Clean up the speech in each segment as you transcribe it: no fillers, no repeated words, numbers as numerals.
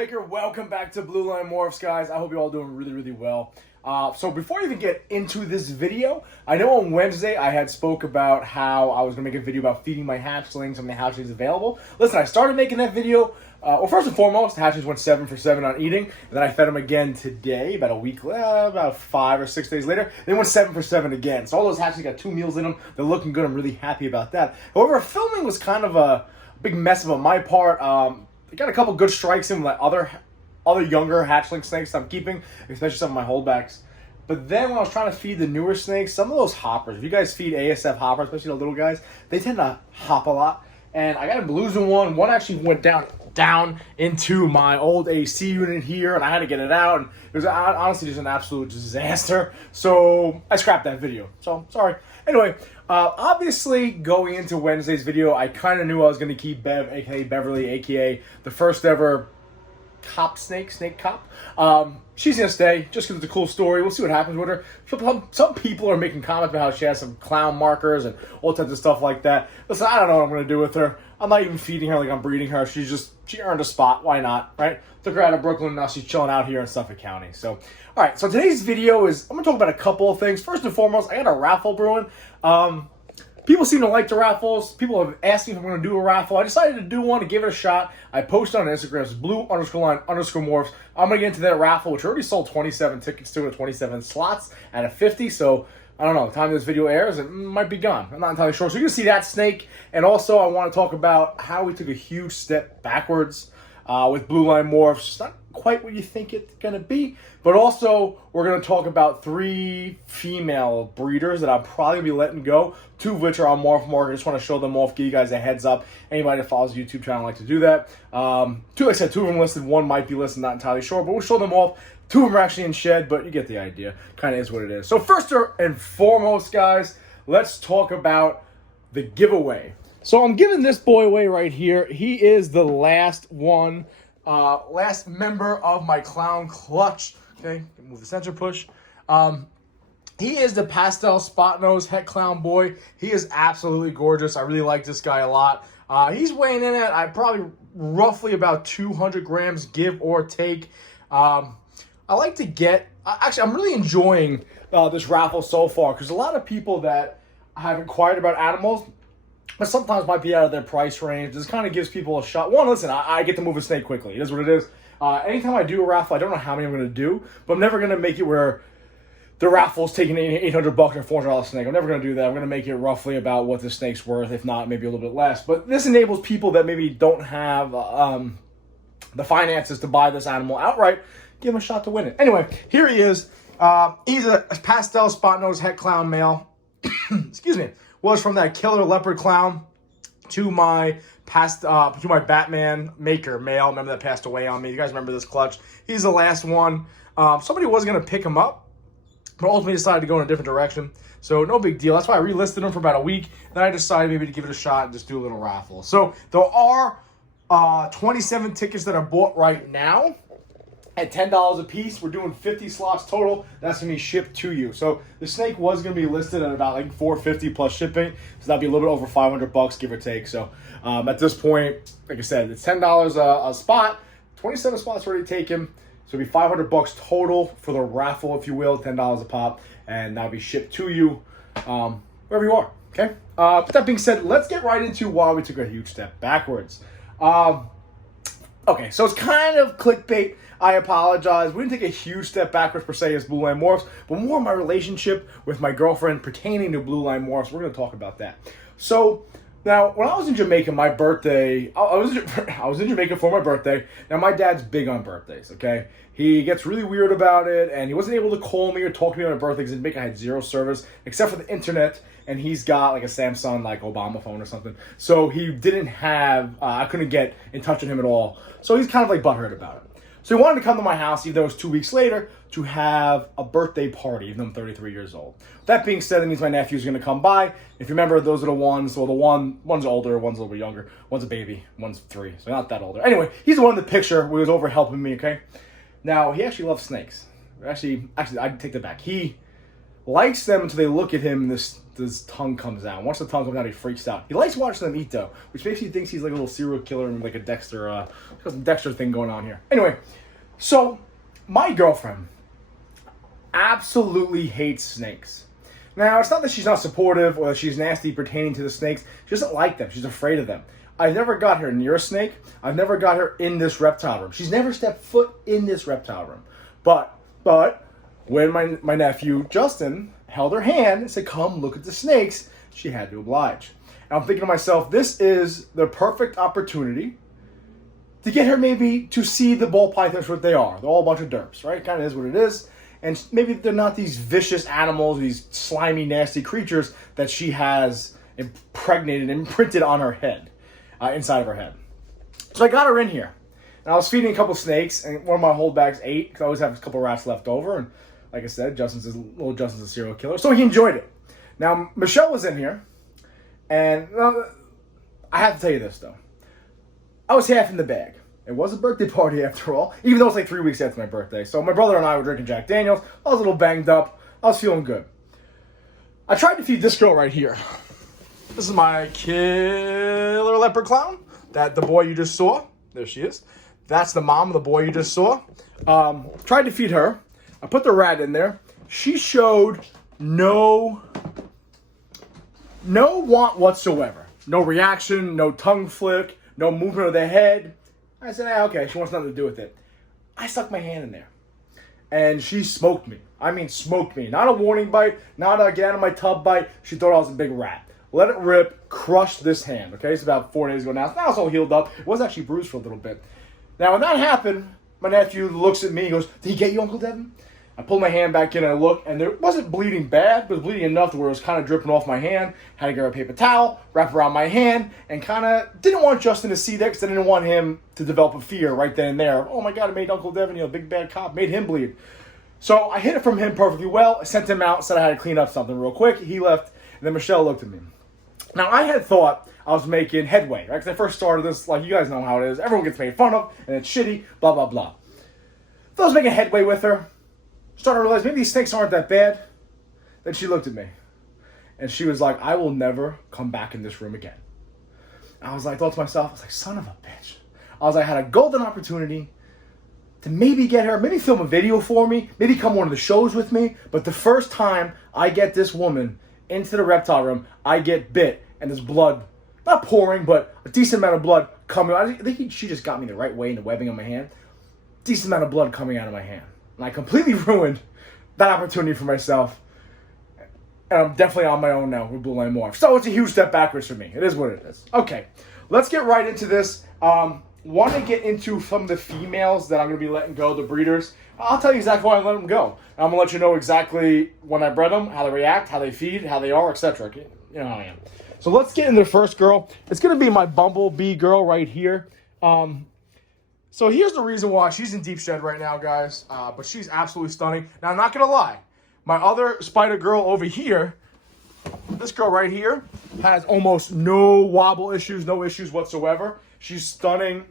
Baker. Welcome back to Blue Line Morphs, guys. I hope you're all doing really well. So before I even get into this video, I know on Wednesday I had spoke about how I was going to make a video about feeding my hatchlings and the hatchlings available. Listen, I started making that video. Well, first and foremost, the hatchlings went 7 for 7 on eating. And then I fed them again today, about 5 or 6 days later. They went 7 for 7 again. So all those hatchlings got 2 meals in them. They're looking good. I'm really happy about that. However, filming was kind of a big mess up on my part. I got a couple good strikes in with other younger hatchling snakes I'm keeping, especially some of my holdbacks. But then when I was trying to feed the newer snakes, some of those hoppers, if you guys feed ASF hoppers, especially the little guys, they tend to hop a lot. And I got a losing one. One actually went down into my old AC unit here, and I had to get it out. And it was honestly just an absolute disaster. So I scrapped that video. So sorry. Anyway, obviously going into Wednesday's video, I kind of knew I was going to keep Bev, aka Beverly, aka the first ever cop snake cop. She's gonna stay just because it's a cool story. We'll see what happens with her. Some people are making comments about how she has some clown markers and all types of stuff like that. Listen, I don't know what I'm gonna do with her. I'm not even feeding her like I'm breeding her. She earned a spot. Why not, right? Took her out of Brooklyn, now she's chilling out here in Suffolk County. So, all right. So today's video is I'm gonna talk about a couple of things. First and foremost, I got a raffle brewing. People seem to like the raffles. People have asked me if I'm going to do a raffle. I decided to do one to give it a shot. I posted on Instagram. It's Blue_Line_Morphs. I'm going to get into that raffle, which already sold 27 tickets to it, 27 slots out of 50. So, I don't know. The time this video airs, it might be gone. I'm not entirely sure. So, you're going to see that snake. And also, I want to talk about how we took a huge step backwards with Blue Line Morphs. It's not quite what you think it's going to be. But also, we're going to talk about 3 female breeders that I'm probably going to be letting go. 2 of which are on Morph Market. I just want to show them off, give you guys a heads up. Anybody that follows the YouTube channel like to do that. 2, like I said, 2 of them listed. 1 might be listed, not entirely sure. But we'll show them off. 2 of them are actually in shed, but you get the idea. Kind of is what it is. So first and foremost, guys, let's talk about the giveaway. So I'm giving this boy away right here. He is the last one. Last member of my clown clutch. Okay, move the sensor push. He is the pastel spot nose het clown boy. He is absolutely gorgeous. I really like this guy a lot. He's weighing in at probably roughly about 200 grams, give or take. I like to get. Actually, I'm really enjoying this raffle so far because a lot of people that have inquired about animals, but sometimes might be out of their price range. This kind of gives people a shot. One, listen, I get to move a snake quickly. It is what it is. Anytime I do a raffle, I don't know how many I'm going to do, but I'm never going to make it where the raffle's taking $800 or $400 snake. I'm never going to do that. I'm going to make it roughly about what the snake's worth, if not maybe a little bit less. But this enables people that maybe don't have the finances to buy this animal outright, give him a shot to win it. Anyway, here he is. He's a pastel spot nose het clown male. Excuse me. Was from that killer leopard clown to my Batman maker male. Remember that passed away on me. You guys remember this clutch? He's the last one. Somebody was going to pick him up, but ultimately decided to go in a different direction. So no big deal. That's why I relisted him for about a week. Then I decided maybe to give it a shot and just do a little raffle. So there are 27 tickets that are bought right now at $10 a piece. We're doing 50 slots total. That's going to be shipped to you. So the snake was going to be listed at about like $450 plus shipping. So that'd be a little bit over $500, give or take. So at this point, like I said, it's $10 a spot. 27 spots already taken. So it'd be $500 total for the raffle, if you will, $10 a pop. And that'll be shipped to you wherever you are. Okay. With that being said, let's get right into why we took a huge step backwards. Okay, so it's kind of clickbait. I apologize. We didn't take a huge step backwards per se as Blue Line Morphs, but more my relationship with my girlfriend pertaining to Blue Line Morphs. We're going to talk about that. So now, when I was in Jamaica, my birthday, I was in Jamaica for my birthday. Now, my dad's big on birthdays, okay? He gets really weird about it, and he wasn't able to call me or talk to me on my birthday because in Jamaica I had 0 service, except for the internet, and he's got like a Samsung, like Obama phone or something. So he didn't have, I couldn't get in touch with him at all. So he's kind of like butthurt about it. So he wanted to come to my house, even though it was 2 weeks later, to have a birthday party, even though I'm 33 years old. That being said, that means my nephew's going to come by. If you remember, those are the ones, well, one's older, one's a little bit younger. One's a baby, one's 3, so not that older. Anyway, he's the one in the picture who was over helping me, okay? Now, he actually loves snakes. Actually, I take that back. He likes them until they look at him and this tongue comes out. Once the tongue comes out, he freaks out. He likes watching them eat, though, which makes you think he's like a little serial killer and like a Dexter thing going on here. Anyway, so my girlfriend absolutely hates snakes. Now, it's not that she's not supportive or that she's nasty pertaining to the snakes. She doesn't like them. She's afraid of them. I've never got her near a snake. I've never got her in this reptile room. She's never stepped foot in this reptile room. But when my nephew, Justin, held her hand and said, come look at the snakes, she had to oblige. And I'm thinking to myself, this is the perfect opportunity to get her maybe to see the ball pythons for what they are. They're all a bunch of derps, right? Kind of is what it is. And maybe they're not these vicious animals, these slimy, nasty creatures that she has impregnated, imprinted on her head, inside of her head. So I got her in here. And I was feeding a couple snakes, and one of my hold bags ate, because I always have a couple rats left over. And like I said, Justin's a serial killer. So he enjoyed it. Now, Michelle was in here, and I have to tell you this, though. I was half in the bag. It was a birthday party after all, even though it's like 3 weeks after my birthday. So my brother and I were drinking Jack Daniels. I was a little banged up. I was feeling good. I tried to feed this girl right here. This is my killer leopard clown. That the boy you just saw. There she is. That's the mom of the boy you just saw. Tried to feed her. I put the rat in there. She showed no want whatsoever. No reaction, no tongue flick, no movement of the head. I said, okay, she wants nothing to do with it. I stuck my hand in there. And she smoked me. I mean, smoked me. Not a warning bite, not a get out of my tub bite. She thought I was a big rat. Let it rip, crushed this hand. Okay, it's about 4 days ago now. Now it's all healed up. It was actually bruised for a little bit. Now, when that happened, my nephew looks at me and goes, did he get you, Uncle Devin? I pulled my hand back in and I looked, and there wasn't bleeding bad, but it was bleeding enough to where it was kind of dripping off my hand. Had to get a paper towel, wrap around my hand, and kind of didn't want Justin to see that because I didn't want him to develop a fear right then and there. Oh my God, it made Uncle Devin, big bad cop, made him bleed. So I hid it from him perfectly well. I sent him out, said I had to clean up something real quick. He left, and then Michelle looked at me. Now, I had thought I was making headway, right? Because I first started this, like you guys know how it is. Everyone gets made fun of, and it's shitty, blah, blah, blah. So I was making headway with her. Started to realize maybe these snakes aren't that bad. Then she looked at me. And she was like, I will never come back in this room again. I was like, thought to myself, I was like, son of a bitch. I was like, I had a golden opportunity to maybe get her, maybe film a video for me, maybe come one of the shows with me. But the first time I get this woman into the reptile room, I get bit. And there's blood, not pouring, but a decent amount of blood coming out. I think she just got me the right way in the webbing of my hand. Decent amount of blood coming out of my hand. And I completely ruined that opportunity for myself. And I'm definitely on my own now with Blue Line Morphs. So it's a huge step backwards for me. It is what it is. Okay, let's get right into this. Want to get into some of the females that I'm going to be letting go, the breeders. I'll tell you exactly why I let them go. I'm going to let you know exactly when I bred them, how they react, how they feed, how they are, etc. You know how I am. So let's get into the first girl. It's going to be my bumblebee girl right here. So here's the reason why. She's in deep shed right now, guys. But she's absolutely stunning. Now, I'm not going to lie. My other spider girl over here, this girl right here, has almost no wobble issues, no issues whatsoever. She's stunning.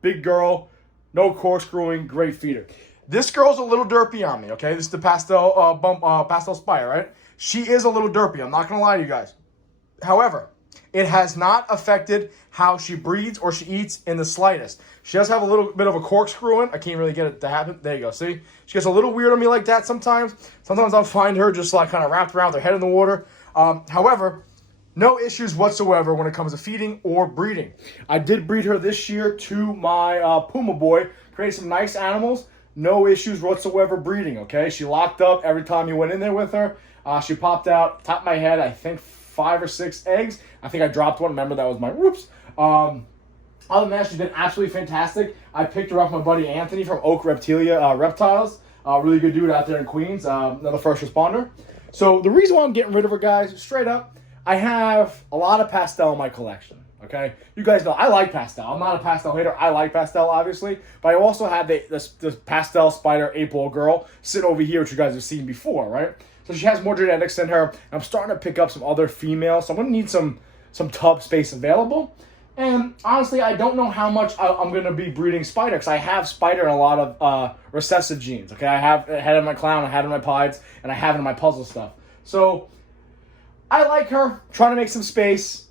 Big girl. No corkscrewing. Great feeder. This girl's a little derpy on me, okay? This is the pastel spider, right? She is a little derpy. I'm not going to lie to you guys. However, it has not affected how she breeds or she eats in the slightest. She does have a little bit of a corkscrewing. I can't really get it to happen. There you go. See? She gets a little weird on me like that sometimes. Sometimes I'll find her just like kind of wrapped around her head in the water. However, no issues whatsoever when it comes to feeding or breeding. I did breed her this year to my Puma boy. Created some nice animals. No issues whatsoever breeding, okay? She locked up every time you went in there with her. She popped out, top of my head, I think 5 or 6 eggs. I think I dropped one. Remember, that was my whoops. Other than that, she's been absolutely fantastic. I picked her off my buddy Anthony from Oak Reptiles. Really good dude out there in Queens. Another first responder. So the reason why I'm getting rid of her, guys, straight up, I have a lot of pastel in my collection. Okay, you guys know I like pastel. I'm not a pastel hater. I like pastel, obviously, but I also have this pastel spider 8-ball girl sitting over here, which you guys have seen before, right? So she has more genetics than her. I'm starting to pick up some other females, so I'm gonna need some tub space available. And honestly, I don't know how much I'm going to be breeding Spider, because I have Spider in a lot of recessive genes. Okay, I had it in my clown, I had it in my pieds, and I have it in my puzzle stuff. So I like her, trying to make some space.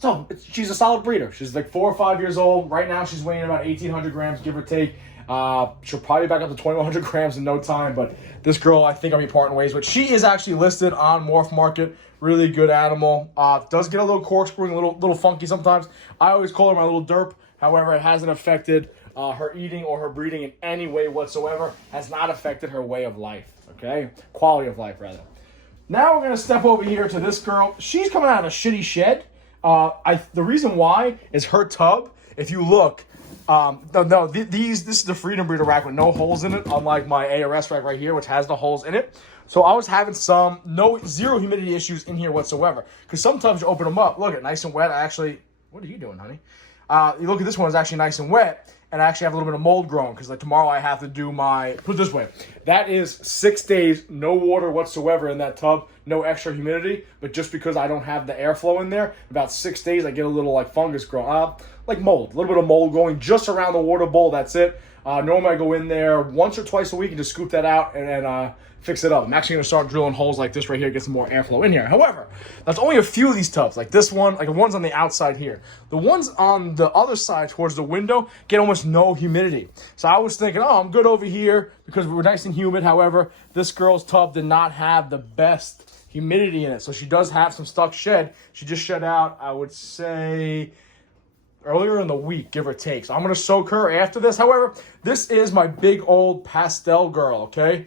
So she's a solid breeder. She's like 4 or 5 years old. Right now she's weighing about 1,800 grams, give or take. She'll probably back up to 2,100 grams in no time, but this girl I think I'll be parting ways with. She is actually listed on Morph Market. Really good animal. Does get a little corkscrewing, a little funky sometimes. I always call her my little derp. However, it hasn't affected her eating or her breeding in any way whatsoever. Has not affected her way of life, okay? Quality of life, rather. Now we're going to step over here to this girl. She's coming out of a shitty shed. The reason why is her tub. If you look, this is the Freedom Breeder rack with no holes in it, unlike my ARS rack right here, which has the holes in it. So I was having zero humidity issues in here whatsoever. Because sometimes you open them up, look, it's nice and wet. What are you doing, honey? You look at this one, it's actually nice and wet, and I actually have a little bit of mold growing, because like tomorrow I have to do put it this way, that is 6 days, no water whatsoever in that tub, no extra humidity, but just because I don't have the airflow in there, about 6 days I get a little like fungus growing, like mold, a little bit of mold going just around the water bowl, that's it. Normally I go in there once or twice a week and just scoop that out and fix it up. I'm actually going to start drilling holes like this right here, get some more airflow in here. However, that's only a few of these tubs. Like this one, like the ones on the outside here. The ones on the other side towards the window get almost no humidity. So I was thinking, oh, I'm good over here because we're nice and humid. However, this girl's tub did not have the best humidity in it. So she does have some stuck shed. She just shed out, I would say, earlier in the week, give or take. So I'm going to soak her after this. However, this is my big old pastel girl, okay?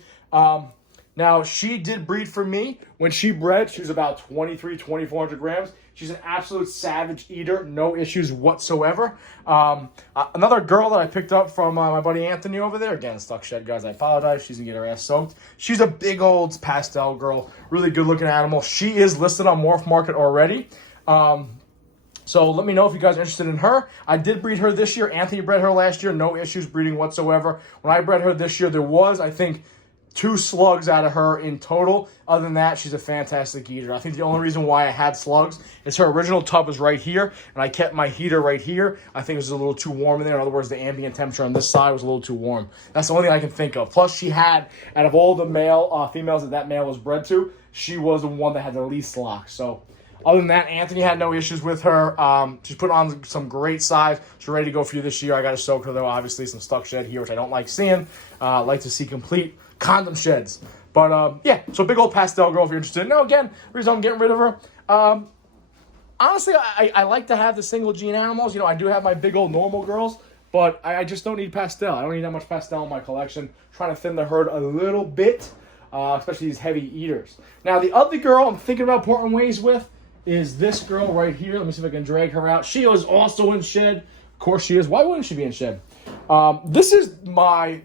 Now, she did breed for me. When she bred, she was about 2,400 grams. She's an absolute savage eater. No issues whatsoever. Another girl that I picked up from my buddy Anthony over there. Again, stuck shed, guys. I apologize. She's going to get her ass soaked. She's a big old pastel girl. Really good-looking animal. She is listed on Morph Market already. So let me know if you guys are interested in her. I did breed her this year. Anthony bred her last year. No issues breeding whatsoever. When I bred her this year, there was, I think, 2 slugs out of her in total. Other than that, she's a fantastic eater. I think the only reason why I had slugs is her original tub was right here, and I kept my heater right here. I think it was a little too warm in there. In other words, the ambient temperature on this side was a little too warm. That's the only thing I can think of. Plus, she had, out of all the females that male was bred to, she was the one that had the least locks. So other than that, Anthony had no issues with her. She's put on some great size. She's ready to go for you this year. I got to soak her, though. Obviously, some stuck shed here, which I don't like seeing. Like to see complete condom sheds. But, yeah, so big old pastel girl if you're interested. Now, again, the reason I'm getting rid of her, honestly, I like to have the single gene animals. You know, I do have my big old normal girls, but I just don't need pastel. I don't need that much pastel in my collection. Trying to thin the herd a little bit, especially these heavy eaters. Now, the other girl I'm thinking about parting ways with is this girl right here. Let me see if I can drag her out. She is also in shed. Of course she is. Why wouldn't she be in shed? This is my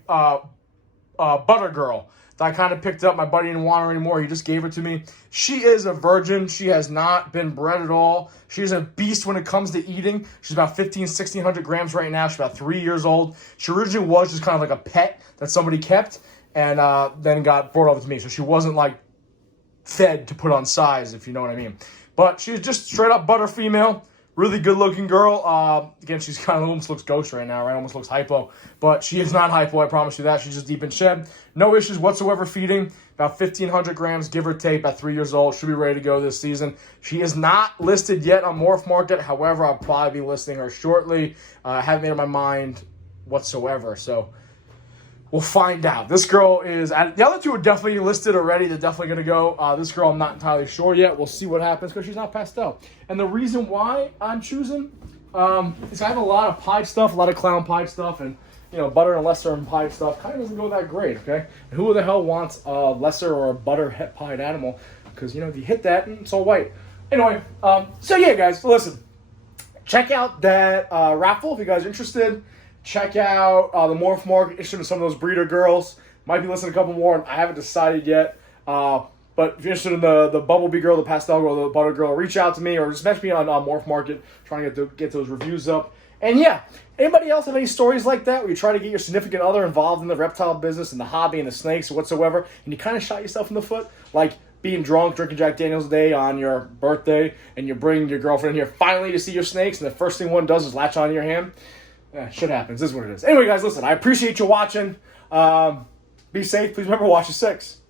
butter girl that I kind of picked up. My buddy didn't want her anymore. He just gave her to me. She is a virgin. She has not been bred at all. She's a beast when it comes to eating. She's about 1,600 grams right now. She's about 3 years old. She originally was just kind of like a pet that somebody kept and then got brought over to me. So she wasn't like fed to put on size, if you know what I mean. But she's just straight up butter female. Really good looking girl. Again, she's kind of almost looks ghost right now, right? Almost looks hypo. But she is not hypo, I promise you that. She's just deep in shed. No issues whatsoever feeding. About 1,500 grams, give or take, about 3 years old. Should be ready to go this season. She is not listed yet on Morph Market. However, I'll probably be listing her shortly. I haven't made up my mind whatsoever. So we'll find out. This girl is, the other two are definitely listed already. They're definitely going to go. This girl, I'm not entirely sure yet. We'll see what happens because she's not pastel. And the reason why I'm choosing is I have a lot of pied stuff, a lot of clown pied stuff, and, you know, butter and lesser and pied stuff kind of doesn't go that great, okay? And who the hell wants a lesser or a butter pied animal? Because, you know, if you hit that, it's all white. Anyway, so yeah, guys, listen. Check out that raffle if you guys are interested. Check out the Morph Market, interested in some of those breeder girls. Might be listing a couple more. I haven't decided yet. But if you're interested in the Bumblebee girl, the Pastel girl, the Butter girl, reach out to me or just message me on Morph Market, trying to get those reviews up. And yeah, anybody else have any stories like that where you try to get your significant other involved in the reptile business and the hobby and the snakes or whatsoever, and you kind of shot yourself in the foot? Like, being drunk, drinking Jack Daniels Day on your birthday, and you bring your girlfriend here finally to see your snakes, and the first thing one does is latch onto your hand. Shit happens. This is what it is. Anyway, guys, listen, I appreciate you watching. Be safe. Please remember, watch your six.